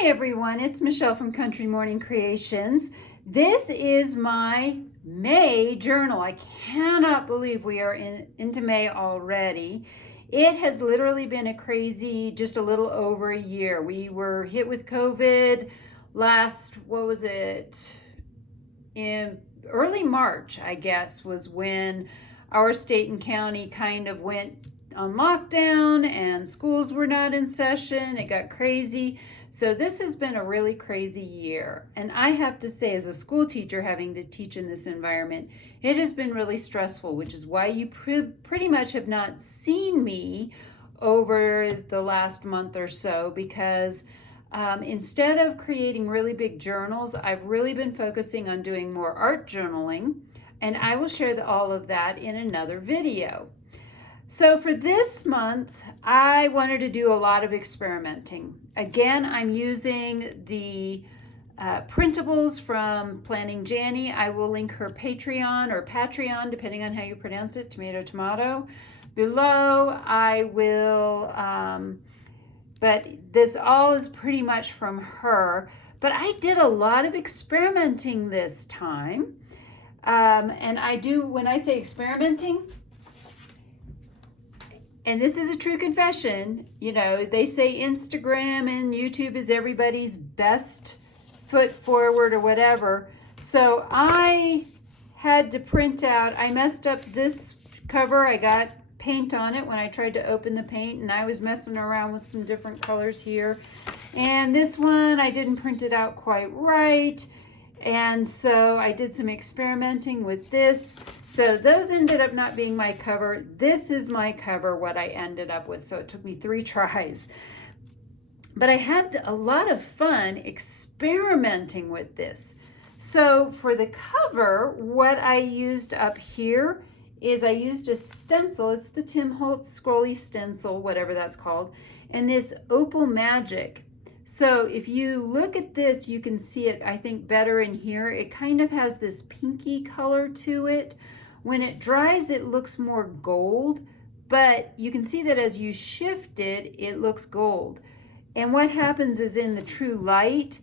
Hi everyone, it's Michelle from Country Morning Creations. This is my May journal. I cannot believe we are into May already. It has literally been a crazy, just a little over a year. We were hit with COVID in early March, I guess, was when our state and county kind of went on lockdown and schools were not in session. It got crazy. So this has been a really crazy year. And I have to say, as a school teacher having to teach in this environment, it has been really stressful, which is why you pretty much have not seen me over the last month or so, because instead of creating really big journals, I've really been focusing on doing more art journaling, and I will share all of that in another video. So for this month, I wanted to do a lot of experimenting. Again, I'm using the printables from Planning Janny. I will link her Patreon or Patreon, depending on how you pronounce it, tomato, below. I will, but this all is pretty much from her. But I did a lot of experimenting this time. And I do, when I say experimenting, and this is a true confession, you know, they say Instagram and YouTube is everybody's best foot forward or whatever. So I had to print out, I messed up this cover. I got paint on it when I tried to open the paint, and I was messing around with some different colors here. And this one, I didn't print it out quite right. And so I did some experimenting with this. So those ended up not being my cover. This is my cover, what I ended up with. So it took me 3 tries. But I had a lot of fun experimenting with this. So for the cover, what I used up here is I used a stencil. It's the Tim Holtz Scrolly stencil, whatever that's called. And this Opal Magic. So if you look at this, you can see it, I think, better in here. It kind of has this pinky color to it. When it dries, it looks more gold, but you can see that as you shift it, it looks gold. And what happens is in the true light,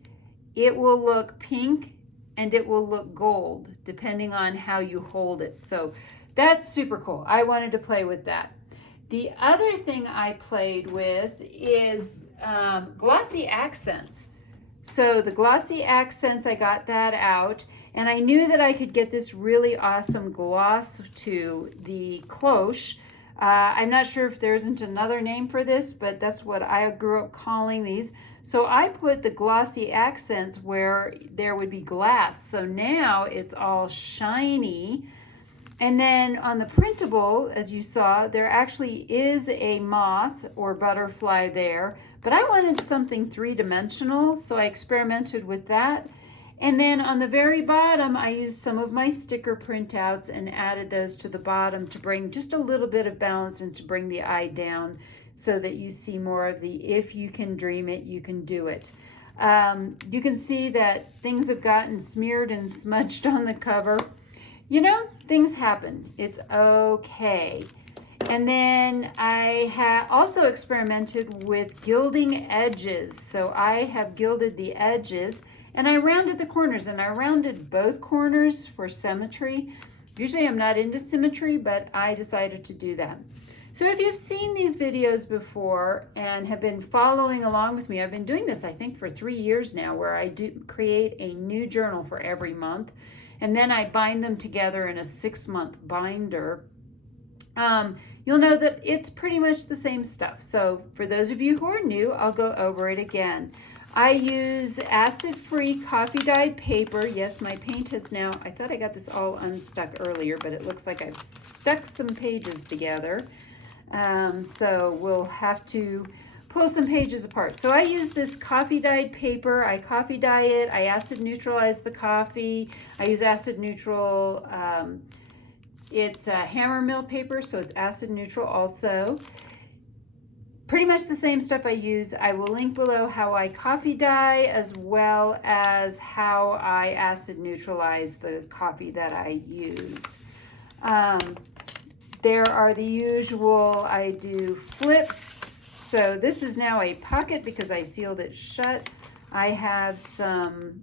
it will look pink and it will look gold, depending on how you hold it. So that's super cool. I wanted to play with that. The other thing I played with is Glossy Accents. So the Glossy Accents, I got that out, and I knew that I could get this really awesome gloss to the cloche. I'm not sure if there isn't another name for this, but that's what I grew up calling these. So I put the Glossy Accents where there would be glass. So now it's all shiny. And then on the printable, as you saw, there actually is a moth or butterfly there, but I wanted something 3-dimensional, so I experimented with that. And then on the very bottom, I used some of my sticker printouts and added those to the bottom to bring just a little bit of balance and to bring the eye down so that you see more of the if you can dream it, you can do it. You can see that things have gotten smeared and smudged on the cover. You know, things happen. It's okay. And then I also experimented with gilding edges. So I have gilded the edges, and I rounded the corners, and I rounded both corners for symmetry. Usually I'm not into symmetry, but I decided to do that. So if you've seen these videos before and have been following along with me, I've been doing this, I think, for 3 years now, where I do create a new journal for every month. And then I bind them together in a 6-month binder. You'll know that it's pretty much the same stuff. So for those of you who are new, I'll go over it again. I use acid-free coffee-dyed paper. Yes, my paint has now, I thought I got this all unstuck earlier, but it looks like I've stuck some pages together. So we'll have to pull some pages apart. So I use this coffee dyed paper. I coffee dye it. I acid neutralize the coffee. I use acid neutral. It's a hammer mill paper, so it's acid neutral also. Pretty much the same stuff I use. I will link below how I coffee dye as well as how I acid neutralize the coffee that I use. There are the usual, I do flips. So this is now a pocket because I sealed it shut. I have some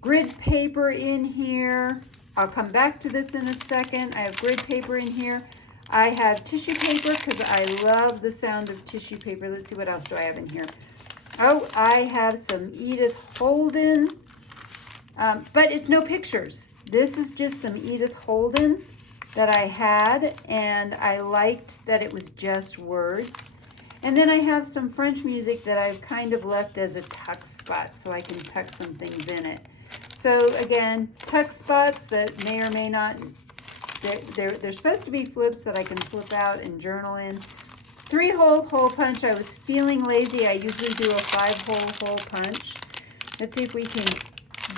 grid paper in here. I'll come back to this in a second. I have grid paper in here. I have tissue paper because I love the sound of tissue paper. Let's see, what else do I have in here? Oh, I have some Edith Holden, but it's no pictures. This is just some Edith Holden that I had, and I liked that it was just words. And then I have some French music that I've kind of left as a tuck spot so I can tuck some things in it. So again, tuck spots that may or may not, they're supposed to be flips that I can flip out and journal in. 3-hole hole punch. I was feeling lazy. I usually do a 5-hole hole punch. Let's see if we can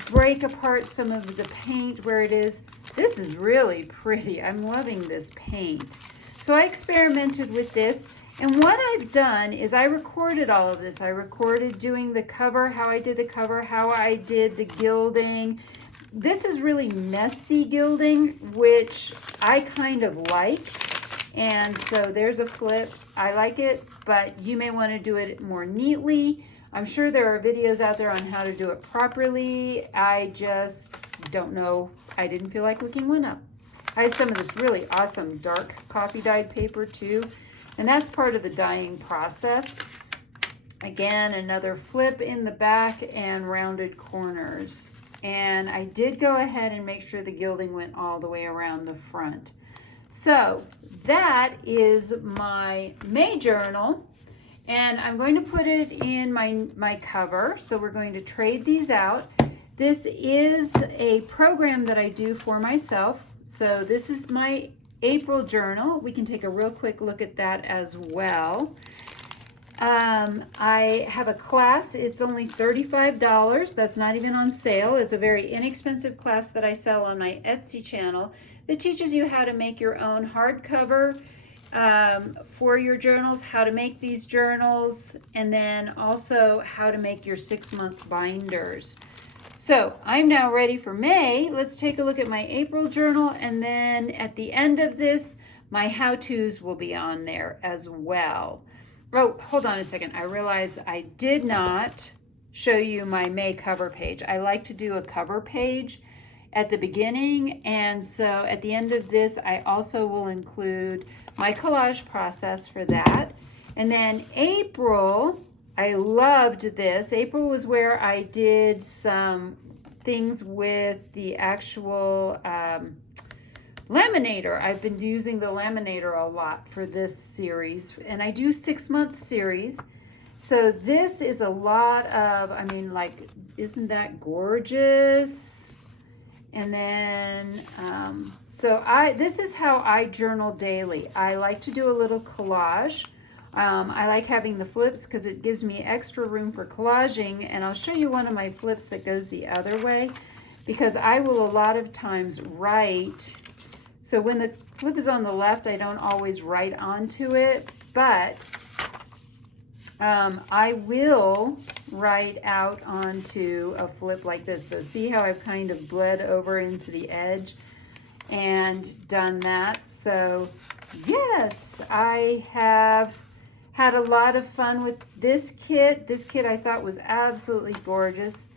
break apart some of the paint where it is. This is really pretty. I'm loving this paint. So I experimented with this. And what I've done is I recorded all of this. I recorded doing the cover, how I did the cover, how I did the gilding. This is really messy gilding, which I kind of like. And so there's a flip. I like it, but you may want to do it more neatly. I'm sure there are videos out there on how to do it properly. I just don't know. I didn't feel like looking one up. I have some of this really awesome dark coffee dyed paper too. And that's part of the dyeing process. Again, another flip in the back and rounded corners. And I did go ahead and make sure the gilding went all the way around the front. So that is my May journal. And I'm going to put it in my cover. So we're going to trade these out. This is a program that I do for myself. So this is my April journal. We can take a real quick look at that as well. I have a class. It's only $35. That's not even on sale. It's a very inexpensive class that I sell on my Etsy channel that teaches you how to make your own hardcover for your journals, how to make these journals, and then also how to make your 6-month binders. So I'm now ready for May. Let's take a look at my April journal, and then at the end of this, my how-tos will be on there as well. Oh, hold on a second. I realized I did not show you my May cover page. I like to do a cover page at the beginning, and so at the end of this, I also will include my collage process for that. And then April, I loved this. April was where I did some things with the actual laminator. I've been using the laminator a lot for this series, and I do 6-month series. So this is a lot of, I mean, like, isn't that gorgeous? And then, this is how I journal daily. I like to do a little collage. I like having the flips because it gives me extra room for collaging, and I'll show you one of my flips that goes the other way, because I will a lot of times write. So when the flip is on the left, I don't always write onto it, but I will write out onto a flip like this. So see how I've kind of bled over into the edge and done that. So yes, I have had a lot of fun with this kit. This kit I thought was absolutely gorgeous.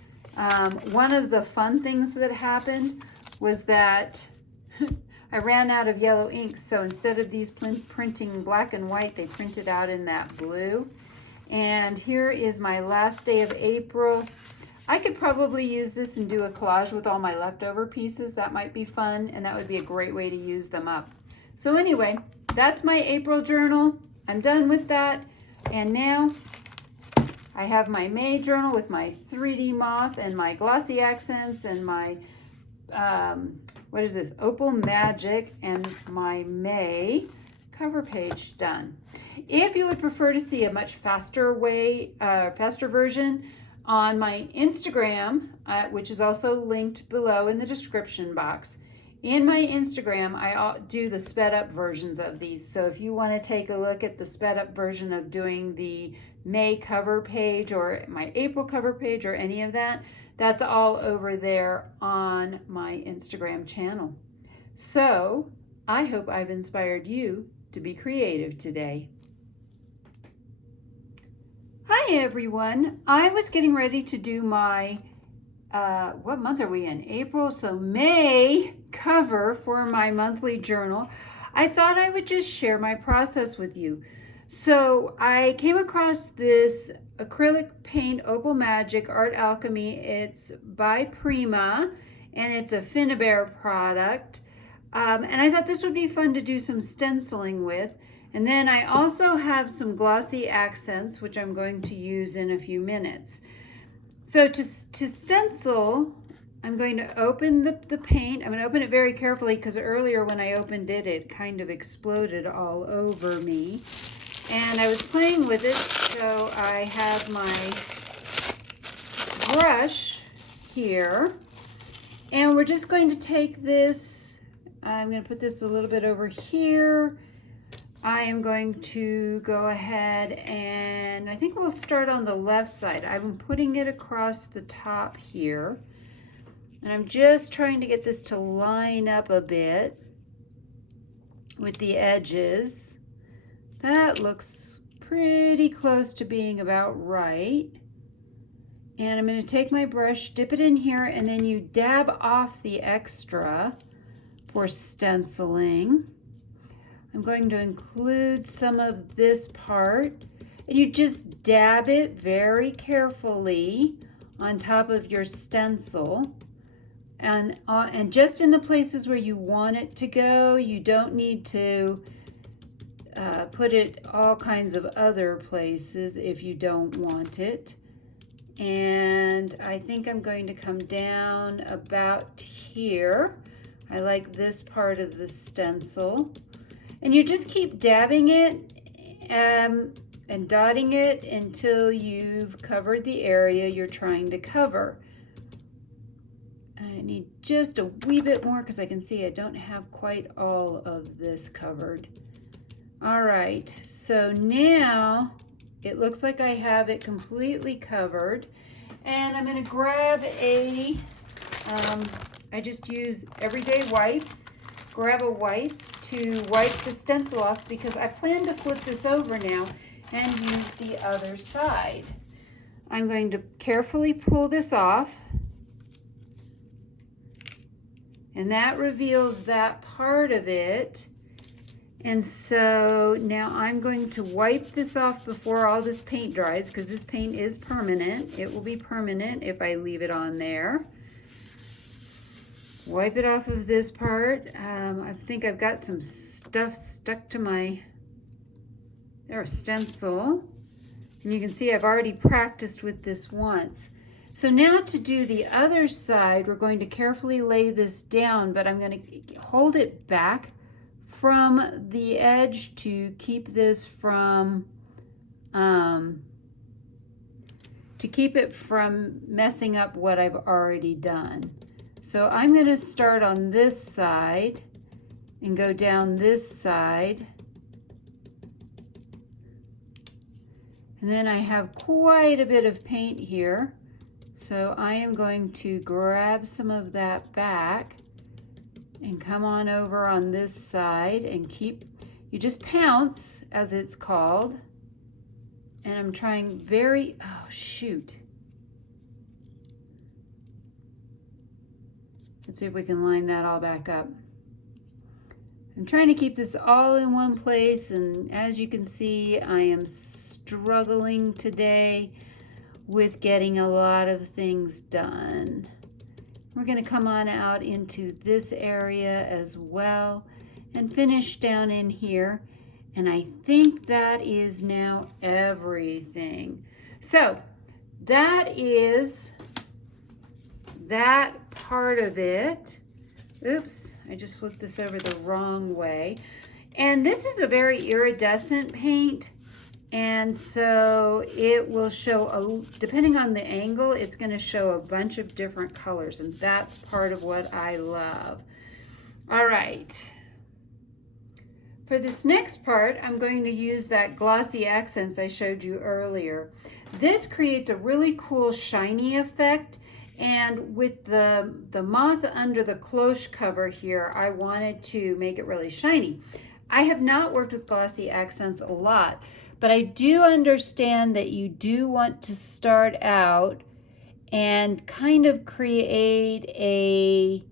One of the fun things that happened was that I ran out of yellow ink, so instead of these printing black and white, they printed out in that blue. And here is my last day of April. I could probably use this and do a collage with all my leftover pieces. That might be fun, and that would be a great way to use them up. So anyway, that's my April journal. I'm done with that. And now I have my May journal with my 3D moth and my Glossy Accents and my, what is this, Opal Magic, and my May cover page done. If you would prefer to see a much faster version, on my Instagram, which is also linked below in the description box, in my Instagram, I do the sped up versions of these. So if you want to take a look at the sped up version of doing the May cover page or my April cover page or any of that, that's all over there on my Instagram channel. So I hope I've inspired you to be creative today. Hi Hi everyone. I was getting ready to do my, what month are we in? April, so May cover for my monthly journal. I thought I would just share my process with you. So I came across this acrylic paint Opal Magic Art Alchemy. It's by Prima and it's a Finnabair product. And I thought this would be fun to do some stenciling with. And then I also have some Glossy Accents, which I'm going to use in a few minutes. So to stencil, I'm going to open the paint. I'm going to open it very carefully because earlier when I opened it, it kind of exploded all over me. And I was playing with it, so I have my brush here. And we're just going to take this, I'm going to put this a little bit over here. I am going to go ahead and I think we'll start on the left side. I'm putting it across the top here. And I'm just trying to get this to line up a bit with the edges. That looks pretty close to being about right. And I'm going to take my brush, dip it in here, and then you dab off the extra for stenciling. I'm going to include some of this part, and you just dab it very carefully on top of your stencil. And just in the places where you want it to go, you don't need to put it all kinds of other places if you don't want it. And I think I'm going to come down about here. I like this part of the stencil. And you just keep dabbing it and dotting it until you've covered the area you're trying to cover. I need just a wee bit more because I can see I don't have quite all of this covered. All right, so now it looks like I have it completely covered. And I'm going to grab a, I just use everyday wipes. Grab a wipe to wipe the stencil off because I plan to flip this over now and use the other side. I'm going to carefully pull this off, and that reveals that part of it. And so now I'm going to wipe this off before all this paint dries because this paint is permanent. It will be permanent if I leave it on there. Wipe it off of this part. I think I've got some stuff stuck to my stencil. And you can see I've already practiced with this once. So now to do the other side, we're going to carefully lay this down, but I'm going to hold it back from the edge to keep this from, messing up what I've already done. So I'm going to start on this side and go down this side. And then I have quite a bit of paint here. So I am going to grab some of that back and come on over on this side and you just pounce, as it's called. And I'm trying oh shoot. Let's see if we can line that all back up. I'm trying to keep this all in one place, and as you can see, I am struggling today with getting a lot of things done. We're going to come on out into this area as well and finish down in here. And I think that is now everything. So that is that part of it. Oops, I just flipped this over the wrong way. And this is a very iridescent paint. And so it will show, depending on the angle, it's going to show a bunch of different colors. And that's part of what I love. All right. For this next part, I'm going to use that Glossy Accents I showed you earlier. This creates a really cool shiny effect. And with the moth under the cloche cover here, I wanted to make it really shiny. I have not worked with Glossy Accents a lot, But I do understand that you do want to start out and kind of create a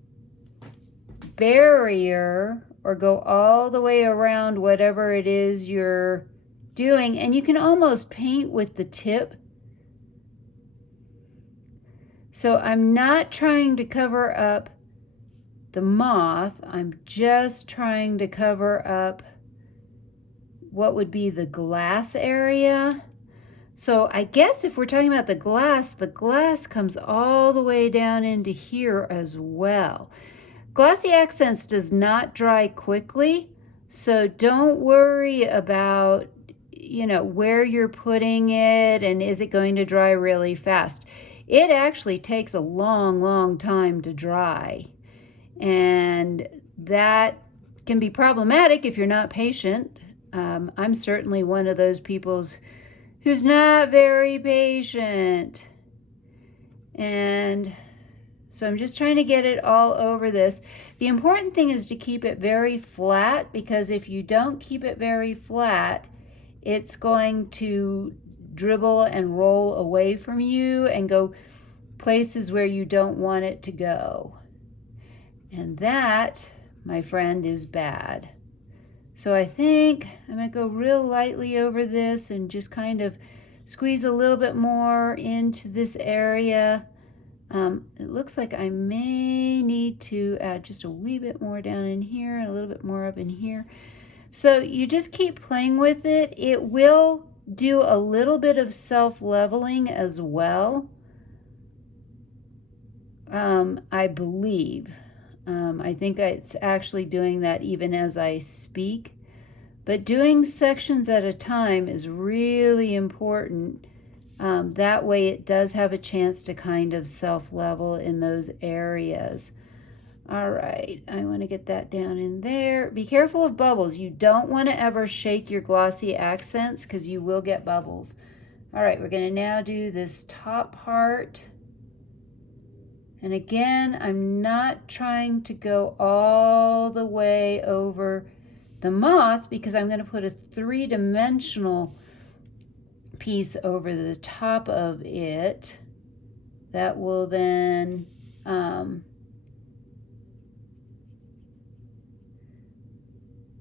barrier or go all the way around whatever it is you're doing. And you can almost paint with the tip. So I'm not trying to cover up the moth. I'm just trying to cover up what would be the glass area. So I guess if we're talking about the glass comes all the way down into here as well. Glossy Accents does not dry quickly, so don't worry about, where you're putting it and is it going to dry really fast. It actually takes a long, long time to dry, and that can be problematic if you're not patient. I'm certainly one of those people who's not very patient. And so I'm just trying to get it all over this. The important thing is to keep it very flat, because if you don't keep it very flat, it's going to dribble and roll away from you and go places where you don't want it to go. And that, my friend, is bad. So I think I'm going to go real lightly over this and just kind of squeeze a little bit more into this area. It looks like I may need to add just a wee bit more down in here and a little bit more up in here. So you just keep playing with it. It will do a little bit of self-leveling as well, I believe. I think it's actually doing that even as I speak. But doing sections at a time is really important. That way it does have a chance to kind of self-level in those areas. All right, I want to get that down in there. Be careful of bubbles. You don't want to ever shake your Glossy Accents because you will get bubbles. All right, we're going to now do this top part. And again, I'm not trying to go all the way over the moth because I'm going to put a three-dimensional piece over the top of it that will then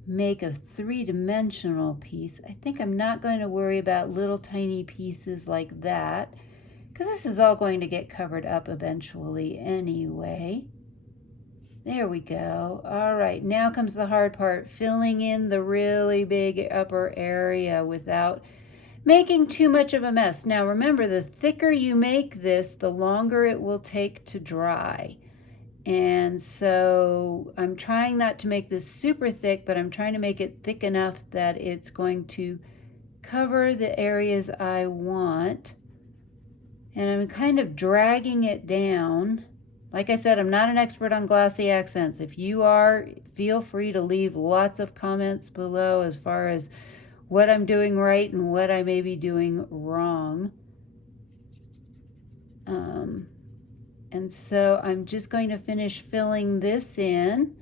make a three-dimensional piece. I think I'm not going to worry about little tiny pieces like that because this is all going to get covered up eventually anyway. There we go. All right, now comes the hard part, filling in the really big upper area without making too much of a mess. Now remember, the thicker you make this, the longer it will take to dry. And so I'm trying not to make this super thick, but I'm trying to make it thick enough that it's going to cover the areas I want. And I'm kind of dragging it down. Like I said, I'm not an expert on Glossy Accents. If you are, feel free to leave lots of comments below as far as what I'm doing right and what I may be doing wrong. And so I'm just going to finish filling this in.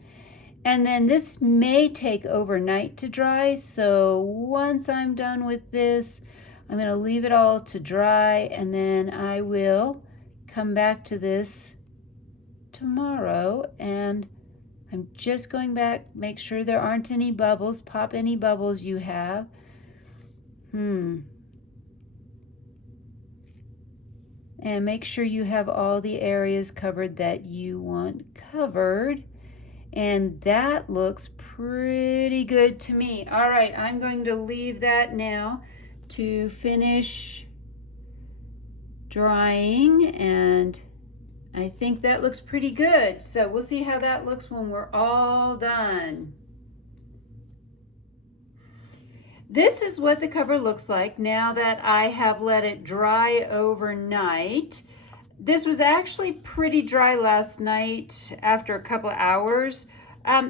And then this may take overnight to dry. So once I'm done with this, I'm going to leave it all to dry, and then I will come back to this tomorrow. And I'm just going back, make sure there aren't any bubbles. Pop any bubbles you have. And make sure you have all the areas covered that you want covered. And that looks pretty good to me. All right, I'm going to leave that now to finish drying, and I think that looks pretty good. So we'll see how that looks when we're all done. This is what the cover looks like now that I have let it dry overnight. This was actually pretty dry last night after a couple of hours.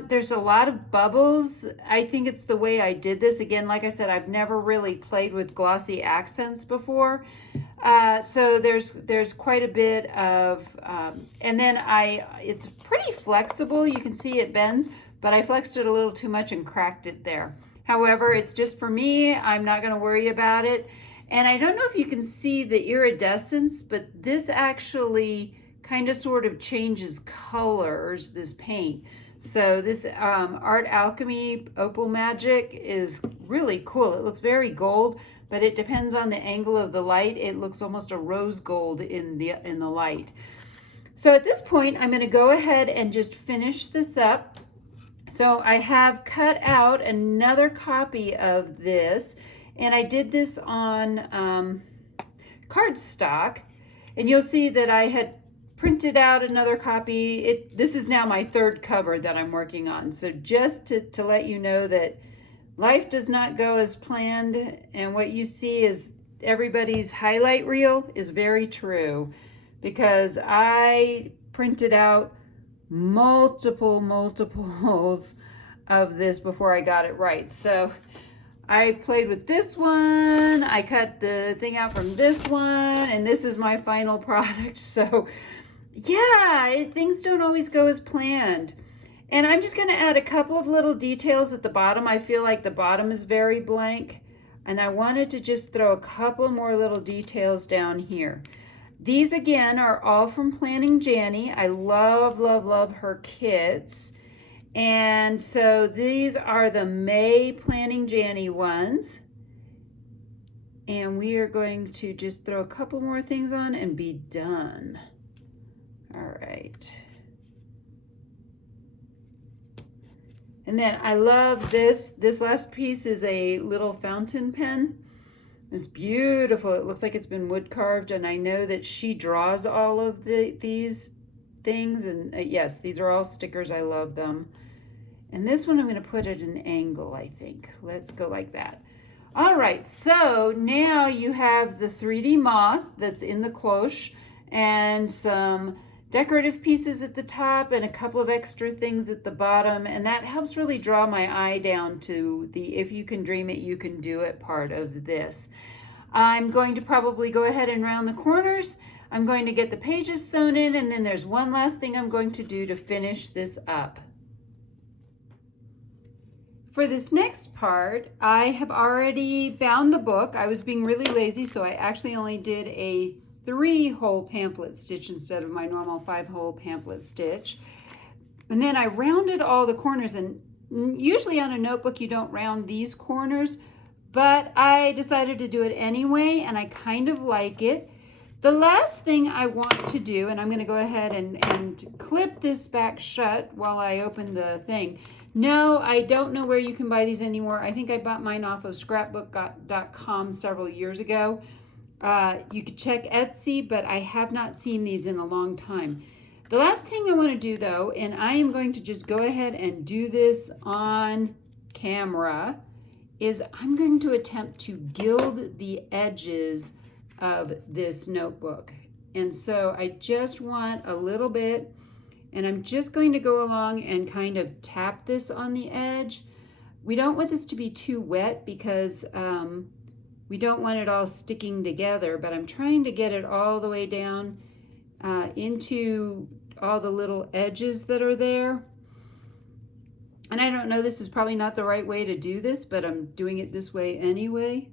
There's a lot of bubbles. I think it's the way I did this. Again, like I said, I've never really played with Glossy Accents before. So there's quite a bit of, and then it's pretty flexible. You can see it bends, but I flexed it a little too much and cracked it there. However, it's just for me. I'm not going to worry about it. And I don't know if you can see the iridescence, but this actually kind of sort of changes colors, this paint. So this Art Alchemy Opal Magic is really cool. It looks very gold, but it depends on the angle of the light. It looks almost a rose gold in the light. So at this point, I'm going to go ahead and just finish this up. So I have cut out another copy of this, and I did this on cardstock, and you'll see that I had printed out another copy. This is now my third cover that I'm working on. So just to let you know that life does not go as planned, and what you see is everybody's highlight reel is very true, because I printed out multiples of this before I got it right. So I played with this one, I cut the thing out from this one, and this is my final product. So yeah, things don't always go as planned. And I'm just going to add a couple of little details at the bottom. I feel like the bottom is very blank, and I wanted to just throw a couple more little details down here. These again are all from Planning Janny. I love her kits. And so these are the May Planning Janny ones. And we are going to just throw a couple more things on and be done. All right. And then I love this. This last piece is a little fountain pen. It's beautiful. It looks like it's been wood carved, and I know that she draws all of these things. And yes, these are all stickers. I love them. And this one I'm going to put at an angle, I think. Let's go like that. All right, so now you have the 3D moth that's in the cloche, and some decorative pieces at the top and a couple of extra things at the bottom, and that helps really draw my eye down to the if you can dream it, you can do it part of this. I'm going to probably go ahead and round the corners. I'm going to get the pages sewn in, and then there's one last thing I'm going to do to finish this up. For this next part, I have already bound the book. I was being really lazy, so I actually only did a 3-hole pamphlet stitch instead of my normal 5-hole pamphlet stitch. And then I rounded all the corners, and usually on a notebook you don't round these corners, but I decided to do it anyway, and I kind of like it. The last thing I want to do, and I'm going to go ahead and clip this back shut while I open the thing. No, I don't know where you can buy these anymore. I think I bought mine off of scrapbook.com several years ago. You could check Etsy, but I have not seen these in a long time. The last thing I want to do though, and I am going to just go ahead and do this on camera, is I'm going to attempt to gild the edges of this notebook. And so I just want a little bit, and I'm just going to go along and kind of tap this on the edge. We don't want this to be too wet because we don't want it all sticking together, but I'm trying to get it all the way down into all the little edges that are there. And I don't know, this is probably not the right way to do this, but I'm doing it this way anyway.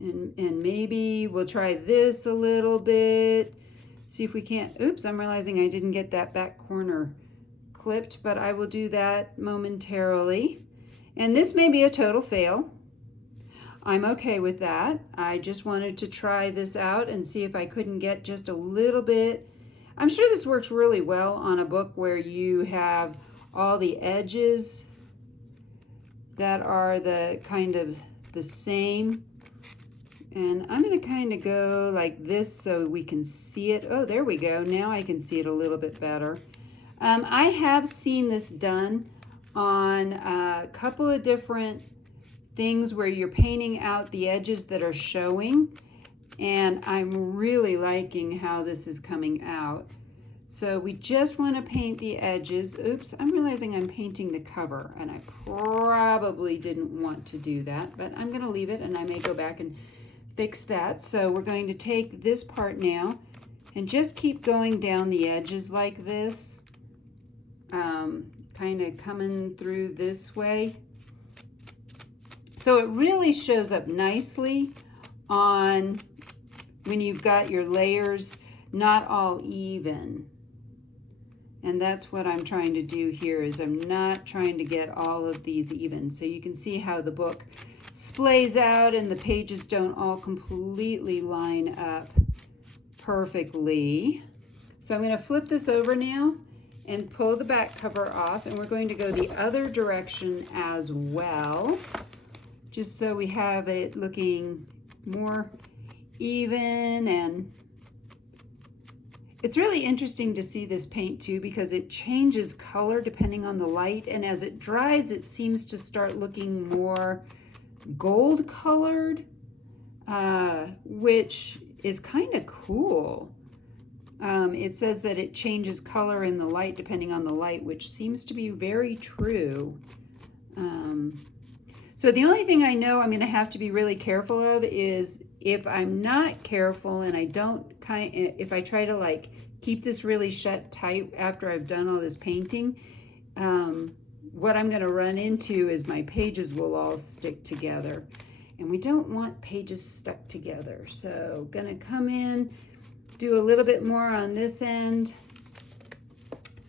And maybe we'll try this a little bit. See if we can't, oops, I'm realizing I didn't get that back corner clipped, but I will do that momentarily. And this may be a total fail. I'm okay with that. I just wanted to try this out and see if I couldn't get just a little bit. I'm sure this works really well on a book where you have all the edges that are the kind of the same. And I'm going to kind of go like this so we can see it. Oh, there we go. Now I can see it a little bit better. I have seen this done on a couple of different things where you're painting out the edges that are showing. And I'm really liking how this is coming out. So we just want to paint the edges. Oops, I'm realizing I'm painting the cover, and I probably didn't want to do that, but I'm going to leave it, and I may go back and fix that. So we're going to take this part now and just keep going down the edges like this, kind of coming through this way. So it really shows up nicely on when you've got your layers not all even. And that's what I'm trying to do here, is I'm not trying to get all of these even. So you can see how the book splays out and the pages don't all completely line up perfectly. So I'm going to flip this over now and pull the back cover off, and we're going to go the other direction as well, just so we have it looking more even. And it's really interesting to see this paint too, because it changes color depending on the light, and as it dries it seems to start looking more gold colored, which is kind of cool. It says that it changes color in the light depending on the light, which seems to be very true. So the only thing I know I'm going to have to be really careful of is if I'm not careful and I don't if I try to like keep this really shut tight after I've done all this painting, what I'm going to run into is my pages will all stick together, and we don't want pages stuck together. So going to come in, do a little bit more on this end,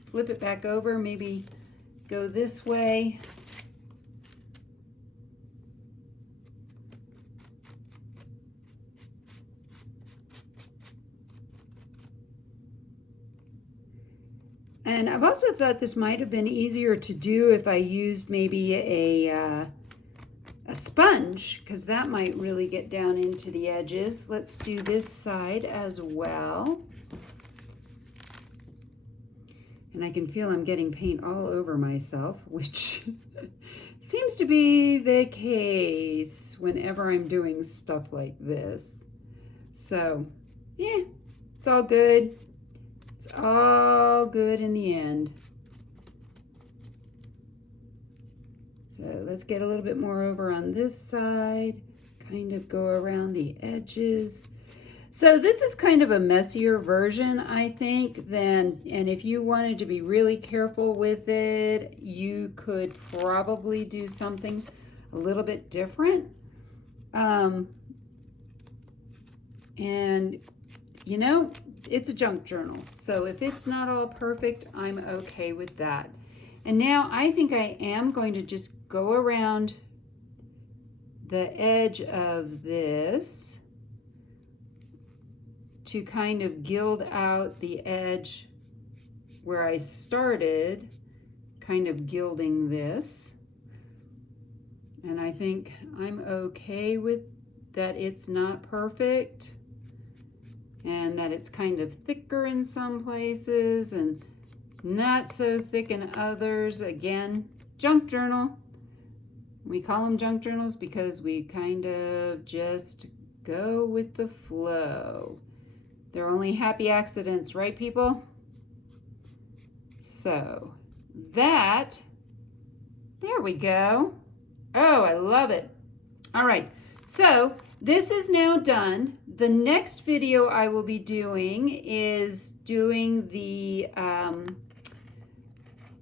flip it back over, maybe go this way. And I've also thought this might have been easier to do if I used maybe a sponge, because that might really get down into the edges. Let's do this side as well. And I can feel I'm getting paint all over myself, which seems to be the case whenever I'm doing stuff like this. So, yeah, it's all good. It's all good in the end. So let's get a little bit more over on this side, kind of go around the edges. So this is kind of a messier version, I think, and if you wanted to be really careful with it, you could probably do something a little bit different. And you know, it's a junk journal, so if it's not all perfect, I'm okay with that. And now I think I am going to just go around the edge of this to kind of gild out the edge where I started, kind of gilding this. And I think I'm okay with that. It's not perfect, and that it's kind of thicker in some places and not so thick in others. Again, junk journal. We call them junk journals because we kind of just go with the flow. They're only happy accidents, right, people? So there we go. Oh, I love it. All right, so this is now done. The next video I will be doing is doing the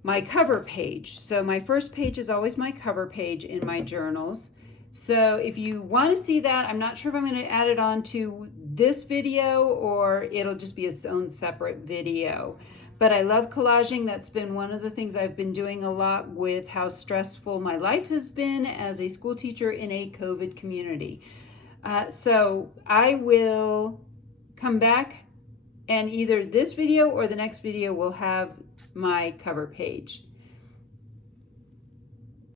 my cover page. So my first page is always my cover page in my journals. So if you want to see that, I'm not sure if I'm going to add it on to this video or it'll just be its own separate video. But I love collaging. That's been one of the things I've been doing a lot with how stressful my life has been as a school teacher in a COVID community. So I will come back, and either this video or the next video will have my cover page.